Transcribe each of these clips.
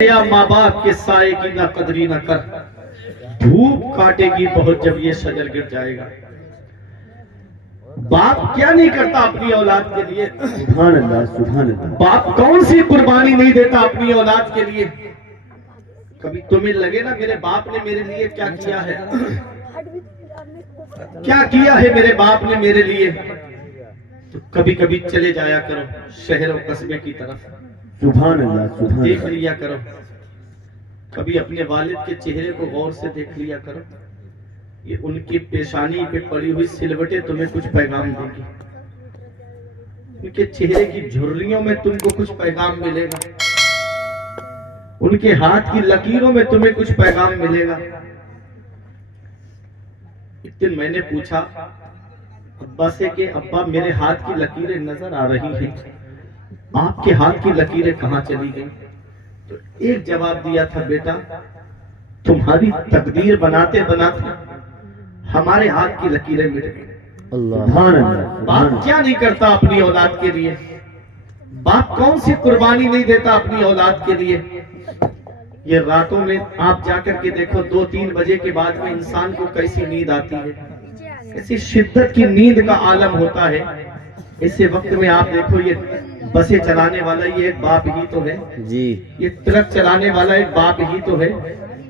یا ماں باپ کے سائے کی نہ قدری نہ کر، دھوپ کاٹے گی بہت جب یہ شجر گر جائے گا۔ باپ کیا نہیں کرتا اپنی اولاد کے لیے؟ سبحان اللہ سبحان اللہ۔ باپ کون سی قربانی نہیں دیتا اپنی اولاد کے لیے؟ کبھی تمہیں لگے نا میرے باپ نے میرے لیے کیا کیا ہے، کیا کیا ہے میرے باپ نے میرے لیے، تو کبھی کبھی چلے جایا کرو شہر و قصبے کی طرف، سبحان اللہ سبحان دیکھ اللہ۔ لیا کرو، کبھی اپنے والد کے چہرے کو غور سے دیکھ لیا کرو، یہ ان کی پیشانی پہ پڑی ہوئی سلوٹیں تمہیں کچھ پیغام دے گی، ان کے چہرے کی جھریوں میں تم کو کچھ پیغام ملے گا، ان کے ہاتھ کی لکیروں میں تمہیں کچھ پیغام ملے گا۔ ایک دن میں نے پوچھا ابا سے کہ ابا میرے ہاتھ کی لکیریں نظر آ رہی ہیں، آپ کے ہاتھ کی لکیریں کہاں چلی گئیں؟ تو ایک جواب دیا تھا، بیٹا تمہاری تقدیر بناتے بناتے ہمارے ہاتھ کی لکیریں مٹ گئی۔ سبحان اللہ۔ باپ کیا نہیں کرتا اپنی اولاد کے لیے؟ باپ کون سی قربانی نہیں دیتا اپنی اولاد کے لیے؟ یہ راتوں میں آپ جا کر کے دیکھو 2-3 بجے کے بعد میں انسان کو کیسی نیند آتی ہے، ایسی شدت کی نیند کا عالم ہوتا ہے۔ اسی وقت میں آپ دیکھو یہ بسیں چلانے والا یہ ایک باپ ہی تو ہے، جی یہ ٹرک چلانے والا ایک باپ ہی تو ہے،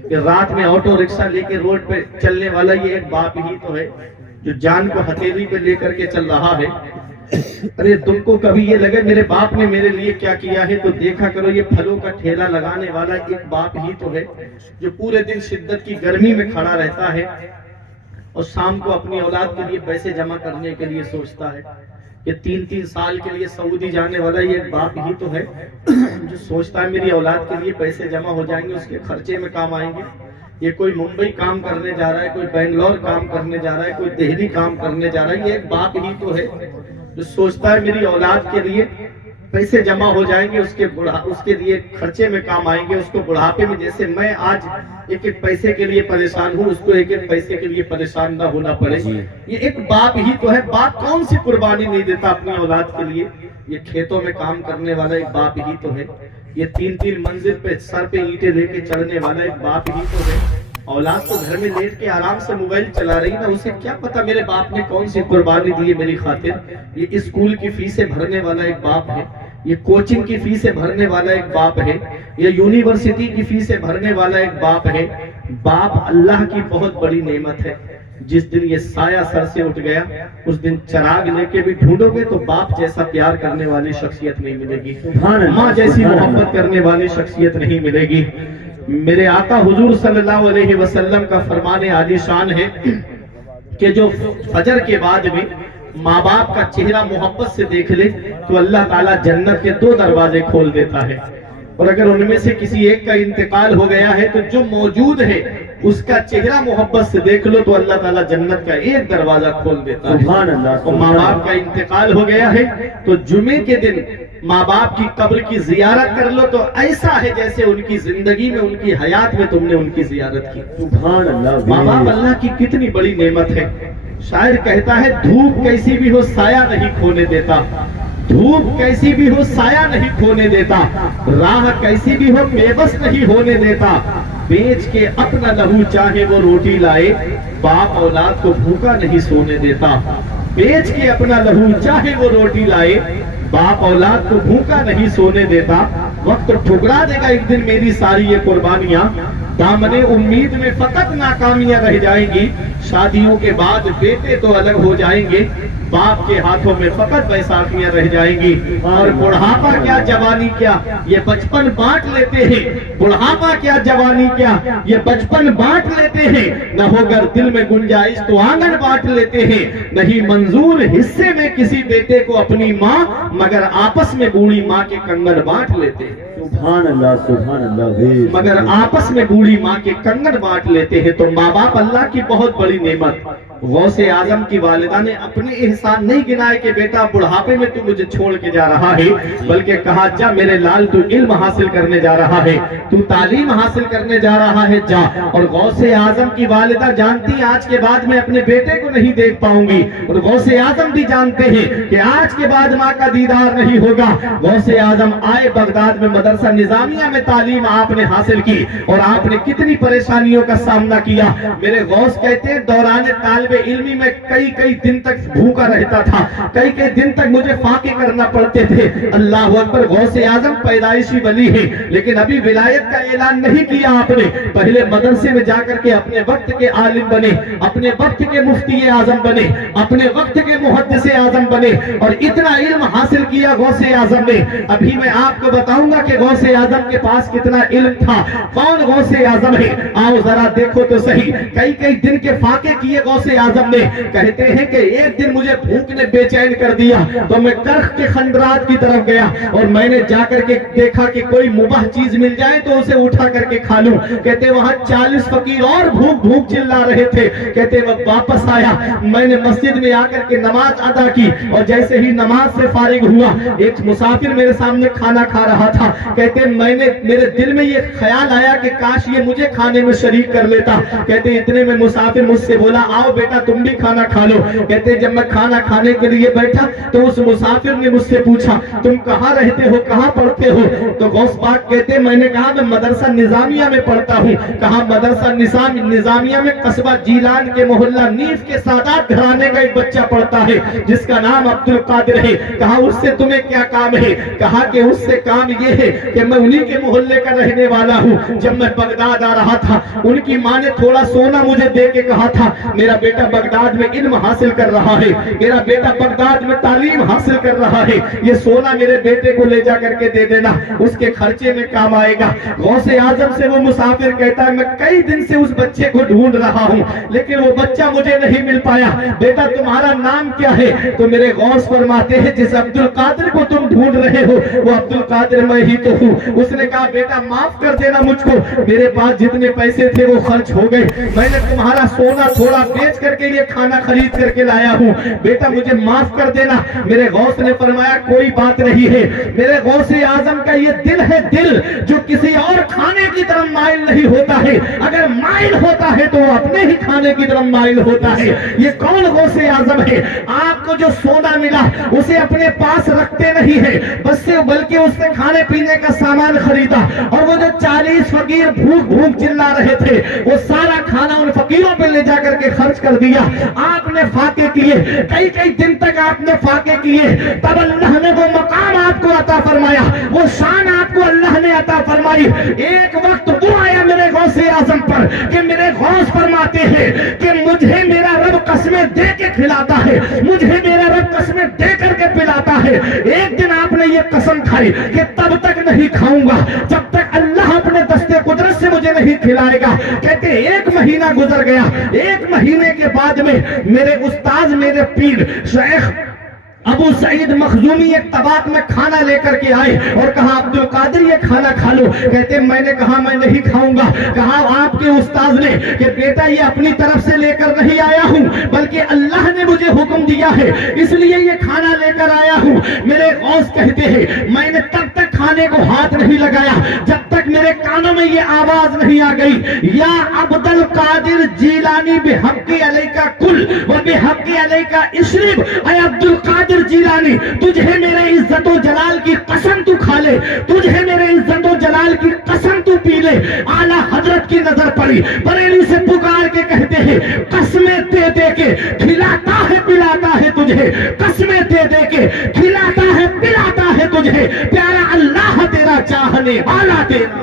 کہ رات میں آٹو رکشہ لے کے روڈ پہ چلنے والا یہ ایک باپ ہی تو ہے، جو جان کو ہتھیلی پہ لے کر کے چل رہا ہے۔ ارے تم کو کبھی یہ لگے میرے باپ نے میرے لیے کیا کیا ہے، تو دیکھا کرو یہ پھلوں کا ٹھیلا لگانے والا ایک باپ ہی تو ہے، جو پورے دن شدت کی گرمی میں کھڑا رہتا ہے اور شام کو اپنی اولاد کے لیے پیسے جمع کرنے کے لیے سوچتا ہے۔ یہ 3-3 سال کے لیے سعودی جانے والا یہ ایک باپ ہی تو ہے، جو سوچتا ہے میری اولاد کے لیے پیسے جمع ہو جائیں گے، اس کے خرچے میں کام آئیں گے۔ یہ کوئی ممبئی کام کرنے جا رہا ہے، کوئی بنگلور کام کرنے جا رہا ہے، کوئی دہلی کام کرنے جا رہا ہے، یہ ایک باپ ہی تو ہے، جو سوچتا ہے میری اولاد کے لیے پیسے جمع ہو جائیں گے، اس کے لیے خرچے میں کام آئیں گے۔ اس کو بڑھاپے میں جیسے میں آج ایک ایک پیسے کے لیے پریشان ہوں، اس کو ایک ایک پیسے کے لیے پریشان نہ ہونا پڑے۔ یہ ایک باپ ہی تو ہے۔ باپ کون سی قربانی نہیں دیتا اپنی اولاد کے لیے؟ یہ کھیتوں میں کام کرنے والا ایک باپ ہی تو ہے، یہ 3-3 منزل پہ سر پہ اینٹیں لے کے چڑھنے والا ایک باپ ہی تو ہے۔ اولاد تو گھر میں لیٹ کے آرام سے موبائل چلا رہی نا، اسے کیا پتا میرے باپ نے کون سی قربانی دی ہے میری خاطر۔ یہ اسکول کی فیسیں بھرنے والا ایک باپ ہے، یہ کوچنگ کی فیسیں بھرنے والا ایک باپ ہے، یہ یونیورسٹی کی فیسیں بھرنے والا ایک باپ ہے۔ باپ اللہ کی بہت بڑی نعمت ہے۔ جس دن یہ سایہ سر سے اٹھ گیا، اس دن چراغ لے کے بھی ڈھونڈو گے تو باپ جیسا پیار کرنے والی شخصیت نہیں ملے گی، ماں جیسی محبت کرنے والی شخصیت نہیں ملے گی۔ میرے آقا حضور صلی اللہ علیہ وسلم کا فرمان عالی شان ہے کہ جو فجر کے بعد میں ماں باپ کا چہرہ محبت سے دیکھ لے تو اللہ تعالیٰ جنت کے 2 دروازے کھول دیتا ہے، اور اگر ان میں سے کسی ایک کا انتقال ہو گیا ہے تو جو موجود ہے اس کا چہرہ محبت سے دیکھ لو تو اللہ تعالیٰ جنت کا 1 دروازہ کھول دیتا ہے۔ سبحان اللہ۔ اور ماں باپ کا انتقال ہو گیا ہے تو جمعے کے دن ماں باپ کی قبر کی زیارت کر لو تو ایسا ہے جیسے ان کی زندگی میں ان کی حیات میں تم نے ان کی زیارت کی۔ سبحان اللہ۔ ماں باپ اللہ کی کتنی بڑی نعمت ہے۔ شاعر کہتا ہے دھوپ کیسی بھی ہو سایہ نہیں کھونے دیتا، دھوپ کیسی بھی ہو سایہ نہیں کھونے دیتا، راہ کیسی بھی ہو بے بس نہیں ہونے دیتا، بیچ کے اپنا لہو چاہے وہ روٹی لائے، باپ اولاد کو بھوکا نہیں سونے دیتا، بیچ کے اپنا لہو چاہے وہ روٹی لائے، باپ اولاد کو بھوکا نہیں سونے دیتا۔ وقت ٹھکرا دے گا ایک دن میری ساری یہ قربانیاں، دامن امید میں فقط ناکامیاں رہ جائیں گی، شادیوں کے بعد بیٹے تو الگ ہو جائیں گے، باپ کے ہاتھوں میں فقط بیساکھیاں رہ جائیں گی، اور بڑھاپا کیا جوانی کیا یہ بچپن بانٹ لیتے ہیں، بڑھاپا کیا جوانی کیا یہ بچپن بانٹ لیتے ہیں، نہ ہو گر دل میں گنجائش تو آنگن بانٹ لیتے ہیں، نہیں منظور حصے میں کسی بیٹے کو اپنی ماں، مگر آپس میں بوڑھی ماں کے کنگن بانٹ لیتے ہیں، سبحان اللہ سبحان اللہ۔ مگر آپس میں بوڑھی ماں کے کنگن بانٹ لیتے ہیں۔ تو ماں باپ اللہ کی بہت بڑی نعمت، غوث اعظم کی والدہ نے اپنے احسان نہیں گنائے کہ بیٹا بڑھاپے میں تو مجھے چھوڑ کے جا رہا ہے، بلکہ کہا جا میرے لال تو علم حاصل کرنے جا رہا ہے، تو تعلیم حاصل کرنے جا رہا ہے، جا۔ اور غوث اعظم کی والدہ جانتی آج کے بعد میں اپنے بیٹے کو نہیں دیکھ پاؤں گی، اور غوث اعظم بھی جانتے ہیں کہ آج کے بعد ماں کا دیدار نہیں ہوگا۔ غوث اعظم آئے بغداد میں، مدرسہ نظامیہ میں تعلیم آپ نے حاصل کی، اور آپ نے کتنی پریشانیوں کا سامنا کیا۔ میرے غوث کہتے ہیں دوران طالب علمی میں کئی دن تک بھوکا رہتا تھا، کئی دن تک مجھے فاقے کرنا پڑتے تھے۔ اللہ اکبر، غوث اعظم پیدائشی ولی ہے، لیکن ابھی ولایت کا اعلان نہیں کیا آپ نے۔ پہلے مدرسے میں جا کر کے اپنے وقت کے عالم بنے، اپنے وقت کے مفتی اعظم بنے، اپنے وقت کے محدث اعظم بنے، اور اتنا علم حاصل کیا غوث اعظم نے۔ ابھی میں آپ کو بتاؤں گا کہ غوث اعظم کے پاس کتنا علم تھا، کون غوث اعظم ہے۔ آؤ ذرا دیکھو تو صحیح، کئی دن کے فاقے کیے غوث اعظم نے۔ کہتے ہیں کہ ایک دن مجھے بھوک نے بے چین کر دیا تو میں کرخ کے خنڈرات کی طرف گیا، اور میں نے جا کر کے دیکھا کہ کوئی مباح چیز مل جائے تو اسے اٹھا کر کے کھا لوں۔ کہتے وہاں 40 فقیر اور بھوک چلا رہے تھے۔ کہتے وہ واپس آیا، میں نے مسجد میں آ کر کے نماز ادا کی، اور جیسے ہی نماز سے فارغ ہوا ایک مسافر میرے سامنے کھانا کھا رہا تھا۔ کہتے میرے دل میں یہ خیال آیا کہ کاش یہ مجھے کھانے میں شریک کر لیتا۔ کہتے اتنے میں مسافر مجھ سے بولا آؤ بیٹا تم بھی کھانا کھا لو۔ کہتے جب میں کھانا کھانے کے لیے بیٹھا تو اس مسافر نے مجھ سے پوچھا تم کہاں رہتے ہو، کہاں پڑھتے ہو؟ تو غوث پاک کہتے میں نے کہا میں مدرسہ نظامیہ میں پڑھتا ہوں۔ کہا مدرسہ نظامیہ میں قصبہ جیلان کے محلہ نیف کے سادات گھرانے کا ایک بچہ پڑھتا ہے جس کا نام عبد القادر ہے۔ کہا اس سے تمہیں کیا کام ہے؟ کہا کہ اس سے کام یہ ہے کہ میں انہی کے محلے کا رہنے والا ہوں۔ جب میں بغداد آ رہا تھا ان کی ماں نے تھوڑا سونا مجھے دے کے کہا تھا میرا بیٹا بغداد میں علم حاصل کر رہا ہے، میرا بیٹا بغداد میں تعلیم حاصل کر رہا ہے، یہ سونا میرے بیٹے کو لے جا کر کے دے دینا، اس کے خرچے میں کام آئے گا۔ غوث اعظم سے وہ مسافر کہتا ہے میں کئی دن سے اس بچے کو ڈھونڈ رہا ہوں لیکن وہ بچہ مجھے نہیں مل پایا، بیٹا تمہارا نام کیا ہے؟ تو میرے غوث فرماتے ہیں جس عبد القادر کو تم ڈھونڈ رہے ہو وہ عبد القادر میں ہی تو ہوں۔ اس نے کہا بیٹا معاف کر دینا مجھ کو، میرے پاس جتنے پیسے تھے وہ خرچ ہو گئے، میں نے تمہارا سونا تھوڑا بیچ کر کے یہ کھانا خرید کر کے لایا ہوں، بیٹا مجھے معاف کر دینا۔ میرے غوث نے فرمایا کوئی بات نہیں ہے۔ میرے غوث اعظم کا یہ دل ہے، دل جو کسی اور کھانے کی طرف مائل نہیں ہوتا ہے، اگر مائل ہوتا ہے تو وہ اپنے ہی کھانے کی طرف مائل ہوتا ہے۔ یہ کون غوث اعظم ہے؟ آپ کو جو سونا ملا اسے اپنے پاس رکھتے نہیں ہے بلکہ اس سے کھانے پینے کا سامان خریدا، اور وہ جو 40 فقیر بھوک چلا رہے تھے وہ سارا کھانا ان فقیروں پہ لے جا کر کے خرچ کر دیا۔ آپ نے فاقے کیے، کئی دن تک آپ نے فاقے کیے، تب اللہ نے وہ مقام آپ کو عطا فرمایا، وہ شان آپ کو اللہ نے عطا فرمائی۔ ایک وقت وہ آیا میرے غوث اعظم پر کہ میرے غوث فرماتے ہیں کہ مجھے میرا رب قسمیں دے کے کھلاتا ہے، مجھے میرا رب قسمیں دے کر کے پلاتا ہے۔ ایک دن آپ نے یہ قسم کھائی کہ تب تک نہیں کھاؤں گا جب تک اللہ اپنے دستے قدرت سے مجھے نہیں کھلائے گا۔ کہتے ایک مہینہ گزر گیا، ایک مہینے کے بعد میں میرے استاذ میرے پیر شیخ ابو سعید مخزومی ایک طباق میں کھانا لے کر کے آئے اور کہا عبد القادر یہ کھانا کھا لو۔ کہتے میں نے کہا میں نہیں کھاؤں گا۔ کہا آپ کے استاذ نے کہ بیٹا یہ اپنی طرف سے لے کر نہیں آیا ہوں بلکہ اللہ نے مجھے حکم دیا ہے اس لیے یہ کھانا لے کر آیا ہوں۔ میرے غوث کہتے ہیں میں نے تب تک کھانے کو ہاتھ نہیں لگایا جب تک میرے کانوں میں یہ آواز نہیں آ گئی یا عبد القادر جیلانی بحق علیکا کل و بحق علیکا اشرب، اے عبد القادر جیلانی تجھے میرے عزت و جلال کی قسم تو کھا لے، تجھے میرے عزت و جلال کی قسم تو پی لے۔ اعلیٰ حضرت کی نظر پڑی، بریلی سے پکار کے کہتے ہیں قسمیں دے دے کے کھلاتا ہے پلاتا ہے تجھے، قسمیں دے دے کے کھلاتا ہے پلاتا ہے تجھے، پیارا اللہ تیرا چاہنے والا تیرا۔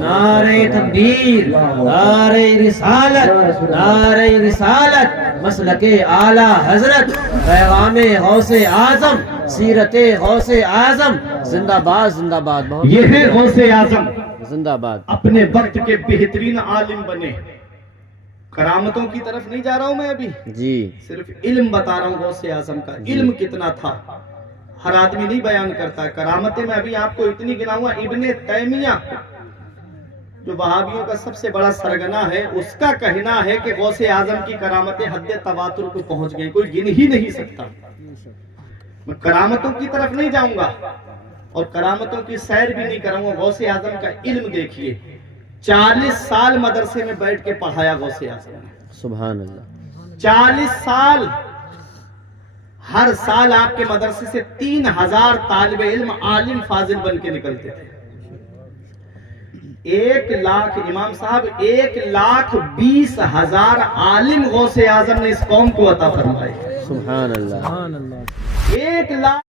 نعرہ تکبیر، نعرہ رسالت، نعرہ رسالت، مسلک اعلیٰ حضرت، پیغام غوث اعظم، سیرت غوث اعظم، زندہ باد زندہ باد۔ یہ ہے غوث اعظم، زندہ باد۔ اپنے وقت کے بہترین عالم بنے۔ کرامتوں کی طرف نہیں جا رہا ہوں میں ابھی، جی صرف علم بتا رہا ہوں غوث اعظم کا علم کتنا تھا، ہر آدمی نہیں بیان کرتا۔ کرامتیں میں ابھی آپ کو اتنی گناؤں گا، ابن تیمیہ جو وہابیوں کا سب سے بڑا سرگنا ہے، اس کا کہنا ہے کہ غوث اعظم کی کرامتیں حد تواتر کو پہنچ گئیں، کوئی گن ہی نہیں سکتا۔ میں کرامتوں کی طرف نہیں جاؤں گا اور کرامتوں کی سیر بھی نہیں کروں گا۔ غوث اعظم کا علم دیکھیے، 40 سال مدرسے میں بیٹھ کے پڑھایا غوث اعظم نے، سبحان اللہ، 40 سال۔ ہر سال آپ کے مدرسے سے 3000 طالب علم عالم فاضل بن کے نکلتے تھے۔ 1 لاکھ امام صاحب، 1,20,000 عالم غوث اعظم نے اس قوم کو عطا فرمائے۔ سبحان اللہ، 1 لاکھ